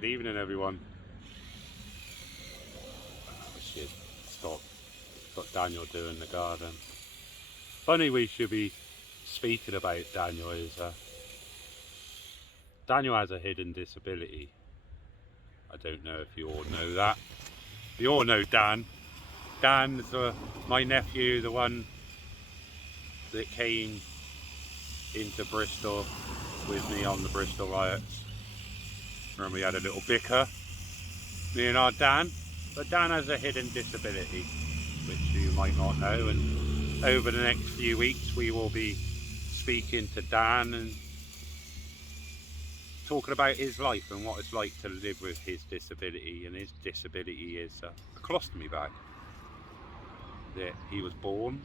Good evening, everyone. I should stop. Got Daniel doing the garden. Funny we should be speaking about Daniel is Daniel has a hidden disability. I don't know if you all know that. You all know Dan. Dan's my nephew, the one that came into Bristol with me on the Bristol riots. Remember we had a little bicker, me and our Dan. But Dan has a hidden disability, which you might not know, and over the next few weeks we will be speaking to Dan and talking about his life and what it's like to live with his disability. And his disability is a colostomy bag. That he was born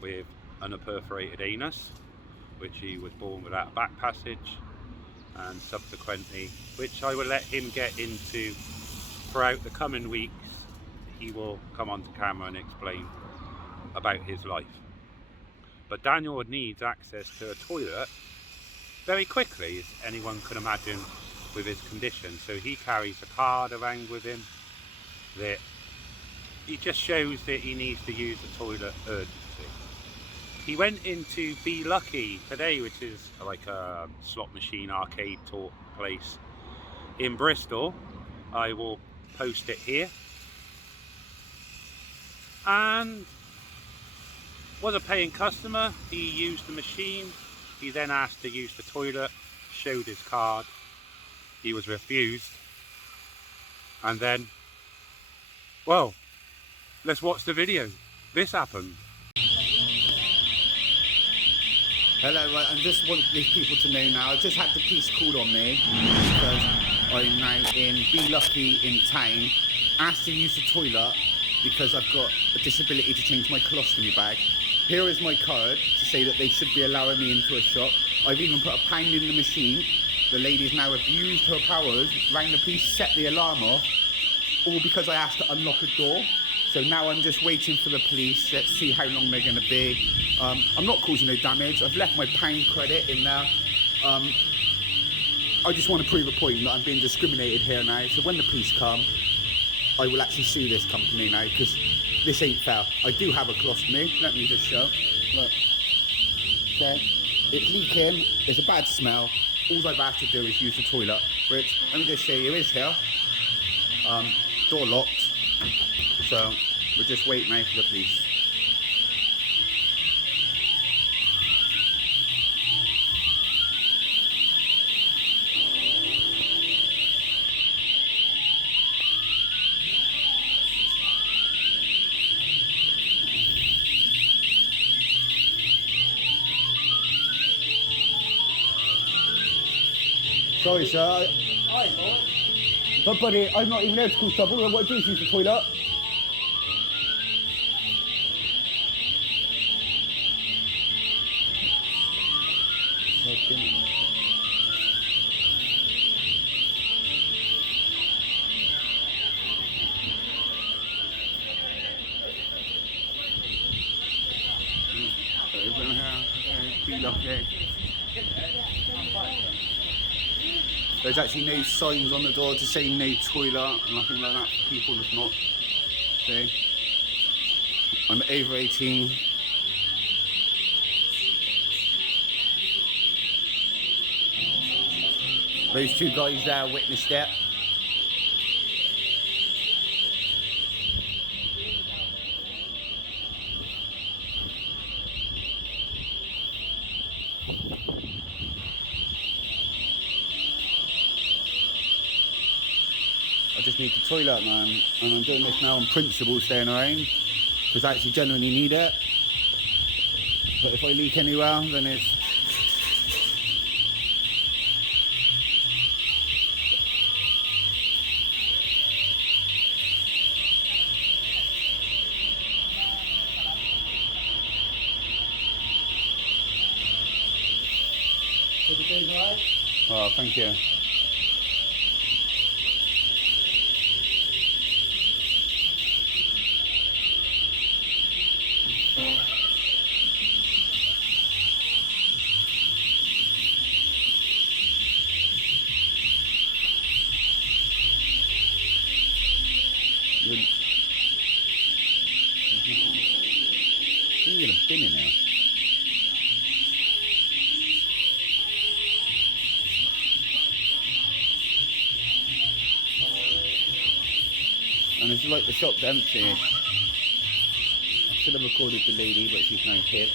with an unperforated anus, which he was born without a back passage, and subsequently, which I will let him get into throughout the coming weeks. He will come onto camera and explain about his life. But Daniel needs access to a toilet very quickly, as anyone can imagine with his condition. So he carries a card around with him that he just shows that he needs to use the toilet urgently. He went into Be Lucky today, which is like a slot machine arcade talk place in Bristol. I will post it here. And was a paying customer. He used the machine. He then asked to use the toilet, showed his card. He was refused. And then, well, let's watch the video. This happened. Hello, right, I just want these people to know now, I just had the police called on me because I'm now in Be Lucky in town, asked to use the toilet because I've got a disability to change my colostomy bag. Here is my card to say that they should be allowing me into a shop. I've even put a pound in the machine. The lady's now abused her powers, rang the police, set the alarm off, all because I asked to unlock a door. So now I'm just waiting for the police. Let's see how long they're going to be. I'm not causing no damage. I've left my pound credit in there. I just want to prove a point that I'm being discriminated here now. So when the police come, I will actually sue this company now because this ain't fair. I do have a colostomy. Let me just show. Look. Okay. It's leaking. It's a bad smell. All I've asked to do is use the toilet. Which, let me just show you, is here. Door locked. So we're just waiting now for the police. Sorry, sir. But buddy, I'm not even there to call trouble. What I do is use the toilet. Be lucky. There's actually no signs on the door to say no toilet, nothing like that for people that's not. See? I'm over 18. Those two guys there witnessed it. I just need the toilet, man, and I'm doing this now on principle, staying around, because I actually genuinely need it. But if I leak anywhere, then it's... Oh, thank you. You're gonna bin in there. And it's like the shop's empty. I should have recorded the lady, but she's now hit.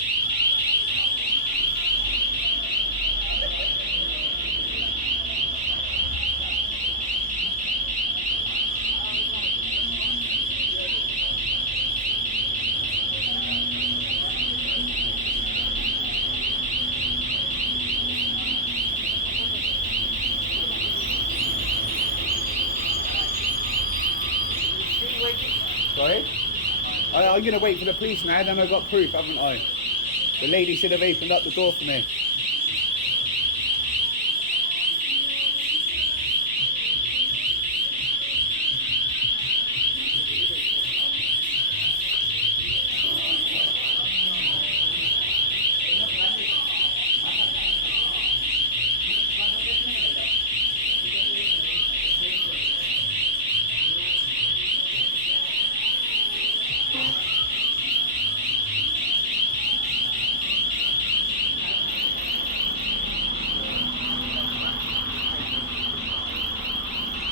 Sorry? I'm going to wait for the police now, then I've got proof, haven't I? The lady should have opened up the door for me.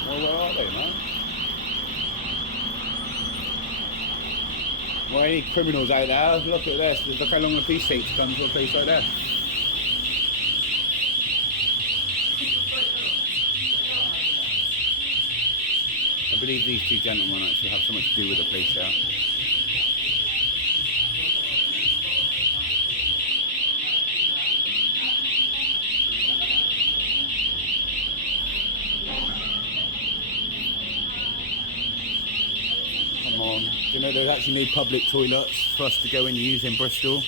Well, where are they, man? Well, any criminals out there, look at this. Look how long the police take to come to a place like that. I believe these two gentlemen actually have something to do with the place here. Come on. Do you know they've actually made public toilets for us to go and use in Bristol?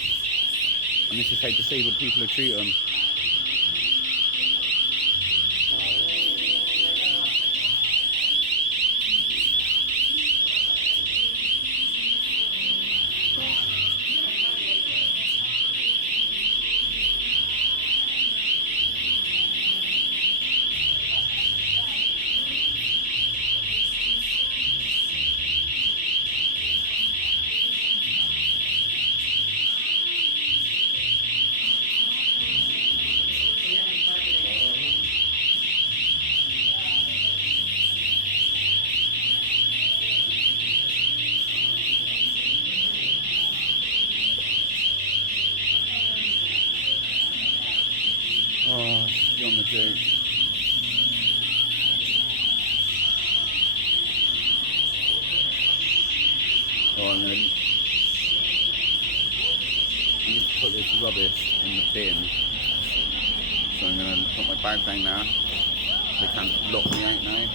And this is how disabled people are treated them. Oh, she's on the joke. Oh, I'm gonna need to put this rubbish in the bin. So I'm gonna put my bag down now. They can't lock me out now.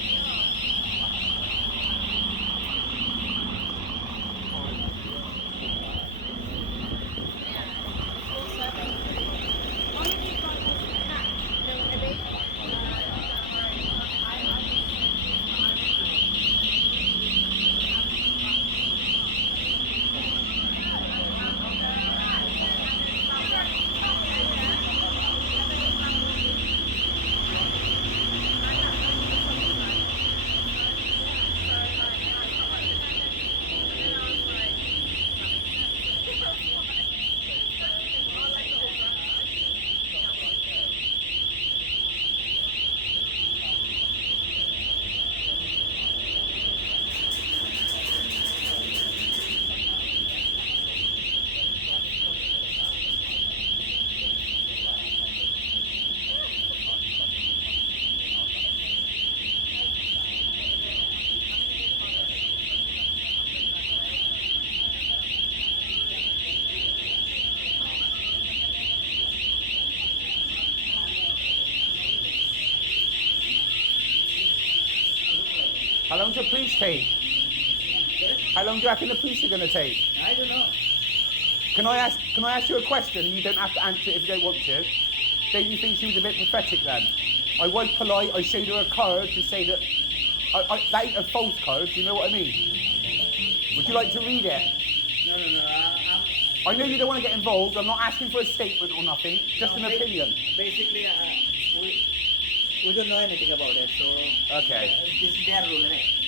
How long do the police take? How long do you reckon the police are going to take? I don't know. Can I ask you a question and you don't have to answer it if you don't want to? Don't you think she was a bit pathetic then? I was polite, I showed her a card to say that... that ain't a false card, do you know what I mean? Would you like to read it? No. I know you don't want to get involved, I'm not asking for a statement or nothing, just an opinion. Basically, we don't know anything about it, so... Okay. This is their rule, innit?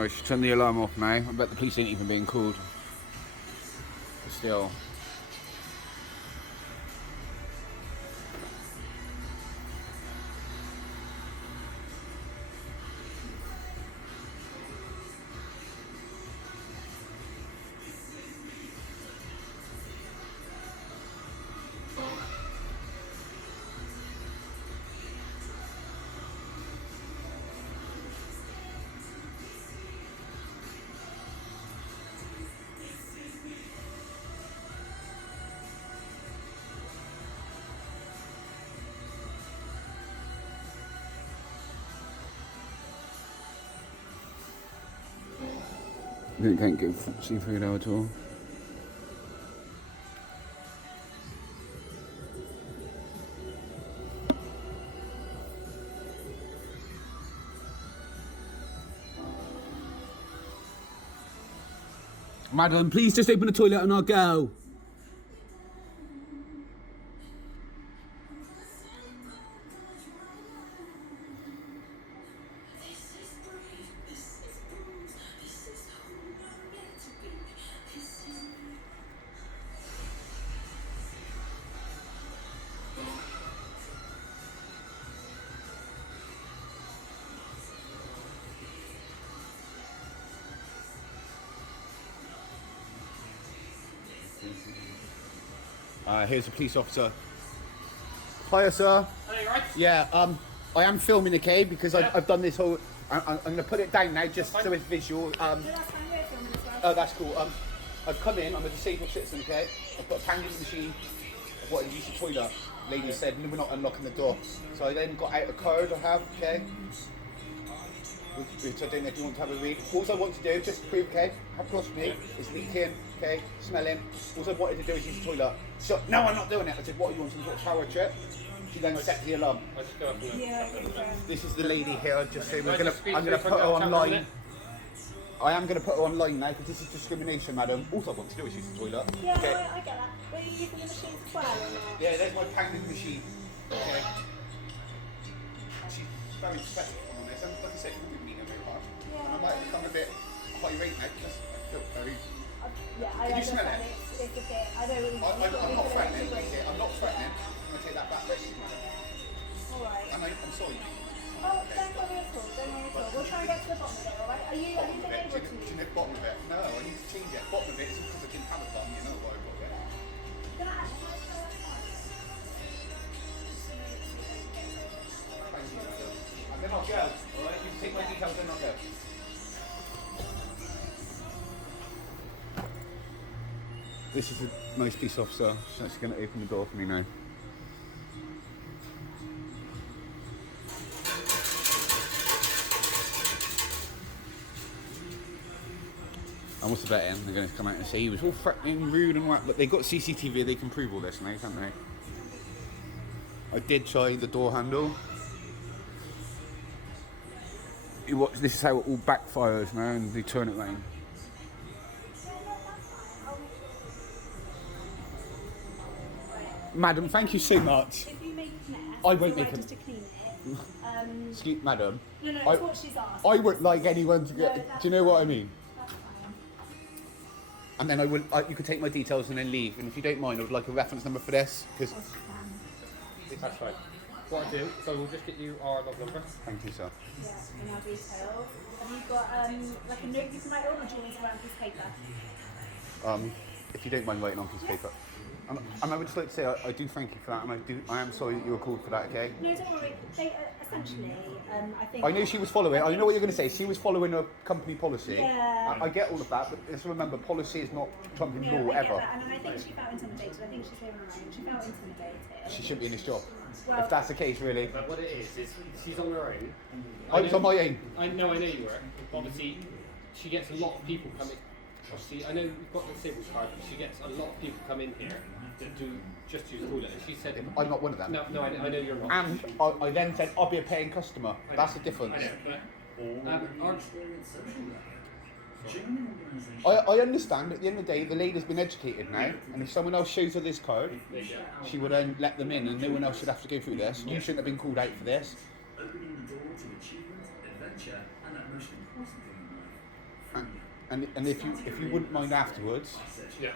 No, I should turn the alarm off now. I bet the police ain't even being called. But still. I can't get seafood out at all. Madam, please just open the toilet and I'll go. Here's a police officer. Hiya, sir. Hello, right? Yeah, I am filming, okay, because I've done this whole... I'm going to put it down now just so it's visual. No, that's fine, we're filming as well. Oh, that's cool. I've come in, I'm a disabled citizen, okay? I've got a pounding machine. I've wanted to use the toilet. Lady said, no, we're not unlocking the door. So I then got out a card I have, okay? Which I don't know if you want to have a read. All I want to do, just to prove, okay, how close to me, is leaking, okay, smelling. All I wanted to do is use the toilet. So, no, I'm not doing it. I said, what are you on, some sort of shower trip? She then set the alarm. I just go up and Yeah, I think so. This is the lady here, just say Can I I'm just speak going to to you put for her about 10 online. minutes? I am going to put her online now because this is discrimination, madam. All I want to do is use the toilet. Yeah, Okay. I get that. Were you using the machines as well or not? Yeah, there's my pounding machine. Okay. She's very respectful on this. And like I said, you wouldn't mean her very hard. Yeah. And I might have become a bit high rate now because I feel very... Yeah, I Can you smell understand. it? It's a bit. I know what I'm not threatening. Okay? I'm not threatening. I'm going to take that back. Alright. And I'm sorry. Oh, don't worry at all. Don't worry at all. We'll try and get to the bottom of it, alright? Are you Bottom of been it. able Do to? you know the bottom of it? No, I need to change it. Bottom of it is because I didn't have it done. You know what I've got there. Can I ask you a question? Thank you, madam. And then I'll go. Alright? You can take my details and I'll go. This is a nice police officer. She's going to open the door for me now. And what's the betting? They're going to come out and say he was all threatening, rude and what. But they got CCTV, they can prove all this now, can't they? I did try the door handle. You watch, this is how it all backfires now and they turn it round. Madam, thank you so much. If you make a mess, I won't it's make alright a- just to clean it. Excuse, madam. No, I- it's what she's asked. I wouldn't like anyone to get. No, Do you know what I mean? That's fine. And then I would. You could take my details and then leave. And if you don't mind, I would like a reference number for this. Because Of course you can. That's fine. What I do is I will just get you our log number. thank you, sir. Yeah, and our details. Have you got like a note you can write on, or do you want to write on a piece of paper? If you don't mind writing on a piece of paper. And I would just like to say I do thank you for that, and I am sorry that you were called for that. Okay. No, don't worry. They essentially, I think. I knew she was following. I know what you're going to say. She was following a company policy. Yeah. I get all of that, but just remember, policy is not trumping No, law I get ever. that, and I think she felt intimidated. I think she's here on her own. She felt intimidated. She shouldn't be in this job. Well- If that's the case, really. But what it is she's on her own. I was on my own. I know you were. Obviously, she gets a lot of people coming. Obviously, I know you've got the disabled card, but she gets a lot of people come in here that do just use the toilet. And she said, I'm not one of them. no, I know you're not. And I then said, I'll be a paying customer. That's the difference. I know, but I understand, but at the end of the day, the lady's been educated now, and if someone else shows her this card, she will then let them in, and no one else should have to go through this. You shouldn't have been called out for this. Opening the door to achievement, adventure, and that most important thing in life. And if you wouldn't mind afterwards, Yeah.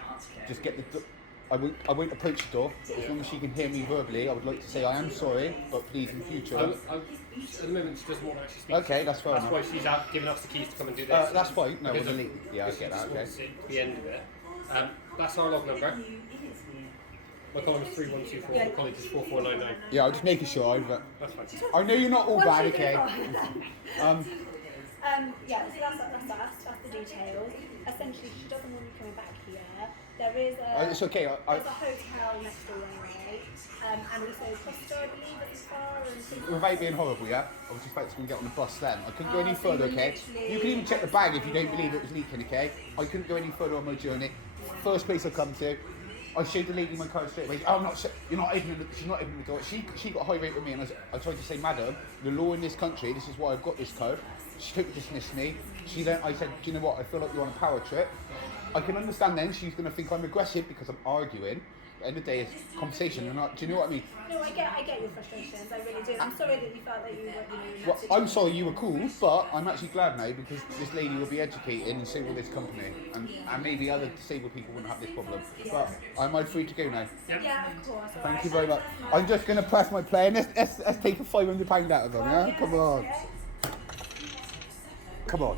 just get the. I won't approach the door, but as long as she can hear me verbally, I would like to say I am sorry, but please in future. At the moment, she doesn't want to actually speak. Okay, that's fair That's enough. why she's out giving us the keys to come and do this. That's fine. No, Because we'll of- delete. Yeah, I because get she that. just Okay. wants it to the end of it. That's our log number. My column is 3124. The college is 4499. Yeah, I'm just making sure. That's fine. I know you're not all Once bad, you okay? can yeah, so that's the details. Essentially, she doesn't want you coming back here. There is It's okay. there's a hotel next door anyway, and also Costa, I believe, is far and things Without being horrible, yeah? I was just about to get on the bus then. I couldn't go any so further, you okay? literally- You can even check the bag if you don't believe it was leaking, okay? I couldn't go any further on my journey. First place I come to, I showed the lady my card straight away. Oh, I'm not. You're not opening. She's not opening the door. She got a high rate with me, and I tried to say, Madam, the law in this country. This is why I've got this code. She totally dismissed me. She then. I said, do you know what? I feel like you're on a power trip. I can understand then she's going to think I'm aggressive because I'm arguing. At the end of the day, it's conversation. And do you know what I mean? No, I get your frustrations. I really do. I'm sorry that you felt that you were, in that Well, situation. I'm sorry you were cool, but I'm actually glad now because this lady will be educated and so will this company. And maybe other disabled people wouldn't have this problem. But I'm free to go now. Yeah, of course. all Thank right. you very much. Thanks, I'm just going to press my play and let's take a £500 out of them, Well, yeah? Come on. okay. Come on.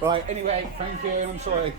Right, anyway, thank you and I'm sorry.